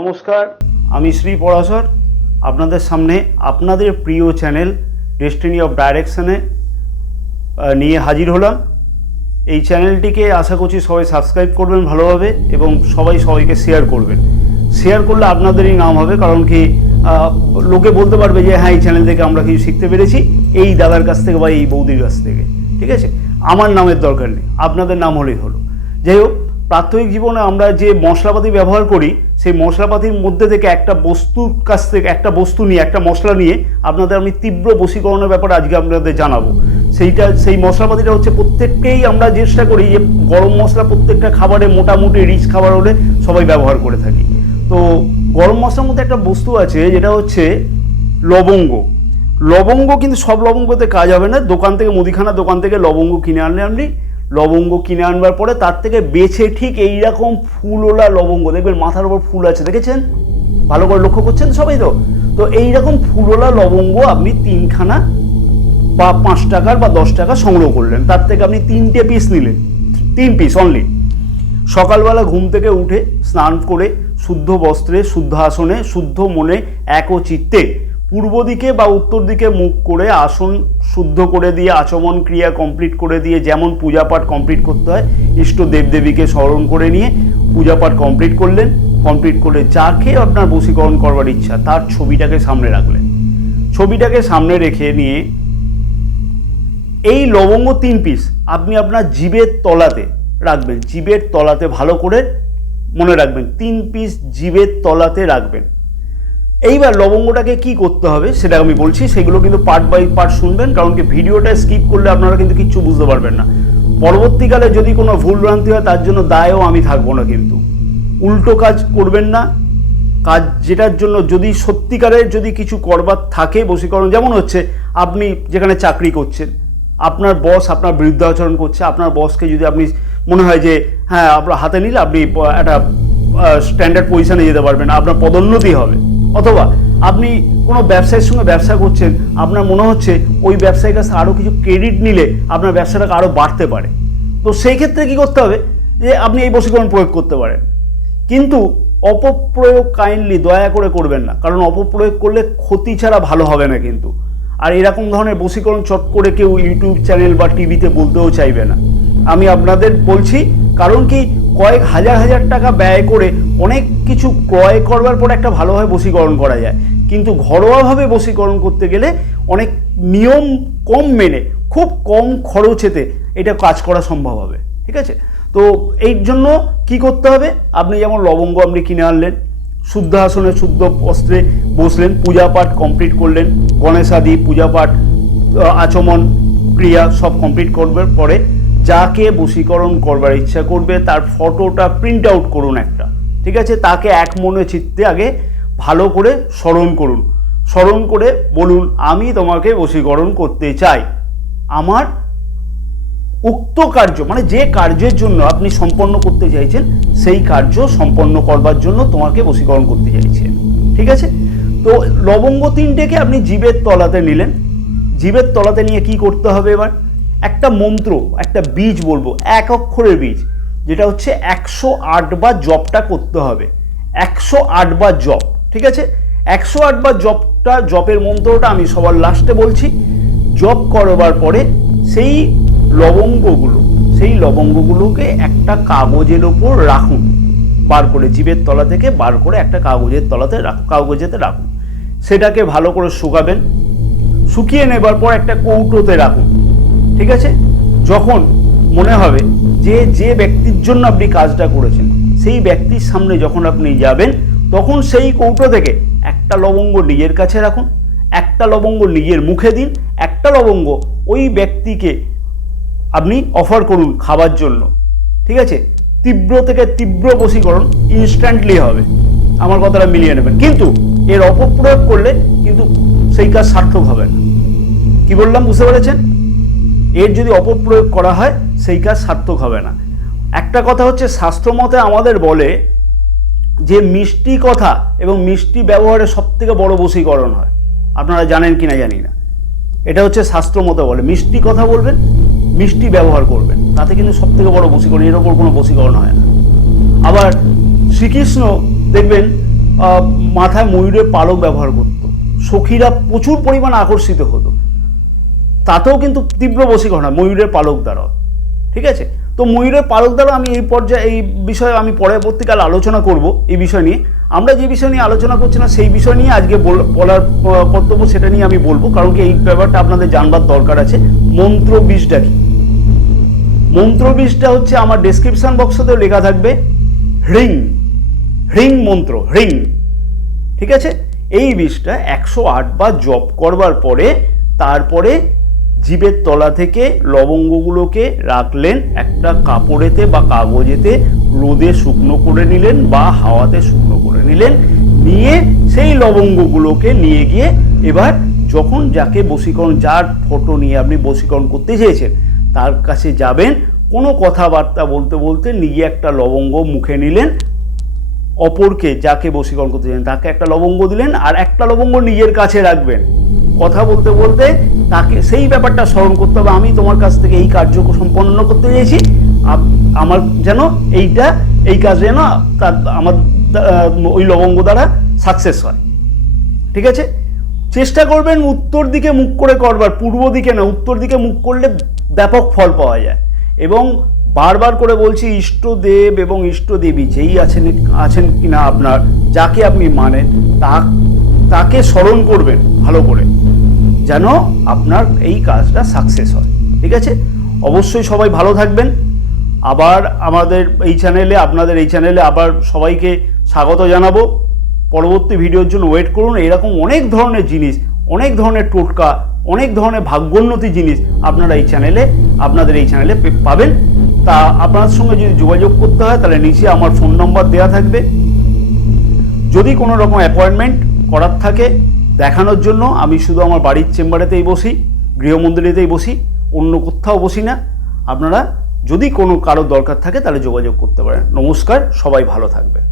নমস্কার, আমি শ্রী পরাশর আপনাদের সামনে আপনাদের প্রিয় চ্যানেল ডেস্টিনি অফ ডাইরেকশনে নিয়ে হাজির হলাম। এই চ্যানেলটিকে আশা করছি সবাই সাবস্ক্রাইব করবেন ভালোভাবে এবং সবাইকে শেয়ার করবেন। শেয়ার করলে আপনাদেরই নাম হবে, কারণ কি লোকে বলতে পারবে যে হ্যাঁ এই চ্যানেল থেকে আমরা কিছু শিখতে পেরেছি এই দাদার কাছ থেকে বা এই বৌদির কাছ থেকে। ঠিক আছে, আমার নামের দরকার নেই, আপনাদের নাম হলেই হলো। যাই হোক, প্রাত্যহিক জীবনে আমরা যে মশলাপাতি ব্যবহার করি সেই মশলাপাতির মধ্যে থেকে একটা বস্তুর কাছ থেকে একটা বস্তু নিয়ে একটা মশলা নিয়ে আপনাদের আমি তীব্র বশীকরণের ব্যাপারে আজকে আপনাদের জানাবো। সেই মশলাপাতিটা হচ্ছে প্রত্যেককেই আমরা চেষ্টা করি যে গরম মশলা প্রত্যেকটা খাবারে মোটামুটি রিচ খাবার হলে সবাই ব্যবহার করে থাকি। তো গরম মশলার মধ্যে একটা বস্তু আছে যেটা হচ্ছে লবঙ্গ। লবঙ্গ কিন্তু সব লবঙ্গতে কাজ হবে না। দোকান থেকে মুদিখানা দোকান থেকে লবঙ্গ কিনে আনলে লবঙ্গ কিনে আনবার পরে তার থেকে বেছে ঠিক এইরকম ফুলওলা লবঙ্গ, দেখবেন মাথার উপর ফুল আছে, দেখেছেন? ভালো করে লক্ষ্য করছেন সবাই? তো এইরকম ফুলওলা লবঙ্গ আপনি 3খানা বা 5 টাকার বা 10 টাকা সংগ্রহ করলেন, তার থেকে আপনি 3টে পিস নিলেন, 3 পিস অনলি। সকালবেলা ঘুম থেকে উঠে স্নান করে শুদ্ধ বস্ত্রে শুদ্ধ আসনে শুদ্ধ মনে একচিত্তে পূর্ব দিকে বা উত্তর দিকে মুখ করে আসন শুদ্ধ করে দিয়ে আচমন ক্রিয়া কমপ্লিট করে দিয়ে, যেমন পূজা পাঠ কমপ্লিট করতে হয় ইষ্ট দেবদেবীকে স্মরণ করে নিয়ে পূজা পাঠ কমপ্লিট করলেন। কমপ্লিট করে যাকে আপনার বশীকরণ করবার ইচ্ছা তার ছবিটাকে সামনে রাখলেন। ছবিটাকে সামনে রেখে নিয়ে এই লবঙ্গ 3 পিস আপনি আপনার জিভের তলাতে রাখবেন। জিভের তলাতে ভালো করে মনে রাখবেন, 3 পিস জিভের তলাতে রাখবেন। এইবার লবঙ্গটাকে কি করতে হবে সেটা আমি বলছি, সেগুলো কিন্তু পার্ট বাই পার্ট শুনবেন, কারণ কি ভিডিওটা স্কিপ করলে আপনারা কিন্তু কিচ্ছু বুঝতে পারবেন না। পরবর্তীকালে যদি কোনো ভুল ভ্রান্তি হয় তার জন্য দায়ও আমি থাকবো না। কিন্তু উল্টো কাজ করবেন না। কাজ যেটার জন্য যদি সত্যিকারের যদি কিছু করবার থাকে বশীকরণ, যেমন হচ্ছে আপনি যেখানে চাকরি করছেন আপনার বস আপনার বিরুদ্ধে আচরণ করছে, আপনার বসকে যদি আপনি মনে হয় যে হ্যাঁ আপনার হাতে নিলে আপনি একটা স্ট্যান্ডার্ড পজিশনে যেতে পারবেন, আপনার পদোন্নতি হবে। অথবা আপনি কোনো ব্যবসায়ীর সঙ্গে ব্যবসা করছেন, আপনার মনে হচ্ছে ওই ব্যবসায়ীর কাছে আরও কিছু ক্রেডিট নিলে আপনার ব্যবসাটাকে আরও বাড়তে পারে। তো সেই ক্ষেত্রে কী করতে হবে যে আপনি এই বশীকরণ প্রয়োগ করতে পারেন, কিন্তু অপপ্রয়োগ কাইন্ডলি দয়া করে করবেন না, কারণ অপপ্রয়োগ করলে ক্ষতি ছাড়া ভালো হবে না কিন্তু। আর এরকম ধরনের বশীকরণ চট করে কেউ ইউটিউব চ্যানেল বা টিভিতে বলতেও চাইবে না। আমি আপনাদের বলছি, কারণ কি কয়েক হাজার টাকা ব্যয় করে অনেক কিছু ক্রয় করবার পর একটা ভালোভাবে বশীকরণ করা যায়, কিন্তু ঘরোয়াভাবে বশীকরণ করতে গেলে অনেক নিয়ম কম মেনে খুব কম খরচেতে এটা কাজ করা সম্ভব হবে। ঠিক আছে, তো এই জন্য কি করতে হবে, আপনি যেমন লবঙ্গ আপনি কিনে আনলেন, শুদ্ধ আসনে শুদ্ধ বস্ত্রে বসলেন, পূজা পাঠ কমপ্লিট করলেন, গণেশাদি পূজা পাঠ আচমন ক্রিয়া সব কমপ্লিট করবার পরে যাকে বশীকরণ করবার ইচ্ছা করবে তার ফটোটা প্রিন্ট আউট করুন একটা। ঠিক আছে, তাকে এক মনে চিত্তে আগে ভালো করে স্মরণ করুন। স্মরণ করে বলুন, আমি তোমাকে বশীকরণ করতে চাই। আমার উক্ত কার্য মানে যে কার্যের জন্য আপনি সম্পন্ন করতে চাইছেন সেই কার্য সম্পন্ন করবার জন্য তোমাকে বশীকরণ করতে চাইছেন। ঠিক আছে, তো লবঙ্গ 3টেকে আপনি জিভের তলাতে নিলেন। জিভের তলাতে নিয়ে কি করতে হবে, এবার একটা মন্ত্র একটা বীজ বলবো, 1 অক্ষরের বীজ, যেটা হচ্ছে 108 বার জপটা করতে হবে। 108 বার জপ। ঠিক আছে, 108 বার জপের মন্ত্রটা আমি সবার লাস্টে বলছি। জপ করবার পরে সেই লবঙ্গগুলোকে একটা কাগজের ওপর রাখুন, বার করে জিভের তলা থেকে বার করে একটা কাগজেতে রাখুন। সেটাকে ভালো করে শুকাবেন। শুকিয়ে নেবার পর একটা কৌটোতে রাখুন। ঠিক আছে, যখন মনে হবে যে ব্যক্তির জন্য আপনি কাজটা করেছেন সেই ব্যক্তির সামনে যখন আপনি যাবেন তখন সেই কৌটো থেকে একটা লবঙ্গ নিজের কাছে রাখুন, একটা লবঙ্গ নিজের মুখে দিন, একটা লবঙ্গ ওই ব্যক্তিকে আপনি অফার করুন খাবার জন্য। ঠিক আছে, তীব্র থেকে তীব্র বশীকরণ ইনস্ট্যান্টলি হবে, আমার কথাটা মিলিয়ে নেবেন। কিন্তু এর অপপ্রয়োগ করলে কিন্তু সেই কাজ সার্থক হবে না। কি বললাম বুঝতে পেরেছেন? এর যদি অপপ্রয়োগ করা হয় সেই কাজ সার্থক হবে না। একটা কথা হচ্ছে, শাস্ত্রমতে আমাদের বলে যে মিষ্টি কথা এবং মিষ্টি ব্যবহারে সবথেকে বড় বশীকরণ হয়। আপনারা জানেন কিনা জানি না, এটা হচ্ছে শাস্ত্রমতে বলে মিষ্টি কথা বলবেন, মিষ্টি ব্যবহার করবেন, তাতে কিন্তু সবথেকে বড় বশীকরণ, এর ওপর কোনো বশীকরণ হয় না। আবার শ্রীকৃষ্ণ দেখবেন মাথায় ময়ূরের পালক ব্যবহার করতো, সখীরা প্রচুর পরিমাণ আকর্ষিত হতো, তাতেও কিন্তু তীব্র বশীকরণ হয় ময়ূরের পালক দ্বারা। ঠিক আছে, তো ময়ূরের পালক দ্বারা আমি এই বিষয়ে আমি পরবর্তীকালে আলোচনা করব। এই বিষয় নিয়ে আমরা যে বিষয় নিয়ে আলোচনা করছি না সেই বিষয় নিয়ে আজকে বলার কর্তব্য, সেটা নিয়ে আমি বলবো, কারণ কি এই ব্যাপারটা আপনাদের জানবার দরকার আছে। মন্ত্র বিষটা কি? মন্ত্র বিষটা হচ্ছে আমার ডেসক্রিপশন বক্সেতেও লেখা থাকবে, হ্রিং, হ্রিং মন্ত্র, হ্রিং। ঠিক আছে, এই বিষটা 108 বার জপ করবার পরে তারপরে জিভের তলা থেকে লবঙ্গগুলোকে রাখলেন একটা কাপড়েতে বা কাগজেতে, রোদে শুকনো করে নিলেন বা হাওয়াতে শুকনো করে নিলেন, নিয়ে সেই লবঙ্গগুলোকে নিয়ে গিয়ে এবার যখন যাকে বশীকরণ, যার ফটো নিয়ে আপনি বশীকরণ করতে চেয়েছেন তার কাছে যাবেন, কোনো কথাবার্তা বলতে বলতে নিজে একটা লবঙ্গ মুখে নিলেন, অপরকে যাকে বশীকরণ করতে চান তাকে একটা লবঙ্গ দিলেন, আর একটা লবঙ্গ নিজের কাছে রাখবেন। কথা বলতে বলতে তাকে সেই ব্যাপারটা স্মরণ করতে হবে, আমি তোমার কাছ থেকে এই কার্য সম্পন্ন করতে চেয়েছি, আমার যেন এই কাজ যেন আমার ওই লবঙ্গ দ্বারা সাকসেস হয়। ঠিক আছে, চেষ্টা করবেন উত্তর দিকে মুখ করে করবার, পূর্ব দিকে না, উত্তর দিকে মুখ করলে ব্যাপক ফল পাওয়া যায়। এবং বারবার করে বলছি, ইষ্টদেব এবং ইষ্টদেবী যেই আছেন কিনা আপনার, যাকে আপনি মানেন তাকে স্মরণ করবেন ভালো করে, যেন আপনার এই কাজটা সাকসেস হয়। ঠিক আছে, অবশ্যই সবাই ভালো থাকবেন। আবার আমাদের এই চ্যানেলে, আপনাদের এই চ্যানেলে আবার সবাইকে স্বাগত জানাবো। পরবর্তী ভিডিওর জন্য ওয়েট করুন। এরকম অনেক ধরনের জিনিস, অনেক ধরনের টোটকা, অনেক ধরনের ভাগ্যোন্নতি জিনিস আপনাদের এই চ্যানেলে পাবেন। তা আপনার সঙ্গে যদি যোগাযোগ করতে হয় তাহলে নিচে আমার ফোন নম্বর দেওয়া থাকবে। যদি কোনো রকম অ্যাপয়েন্টমেন্ট করার থাকে দেখানোর জন্য, আমি শুধু আমার বাড়ির চেম্বারেতেই বসি, গৃহমন্দিরেতেই বসি, অন্য কোথাও বসি না। আপনারা যদি কোনো কারো দরকার থাকে তাহলে যোগাযোগ করতে পারেন। নমস্কার, সবাই ভালো থাকবেন।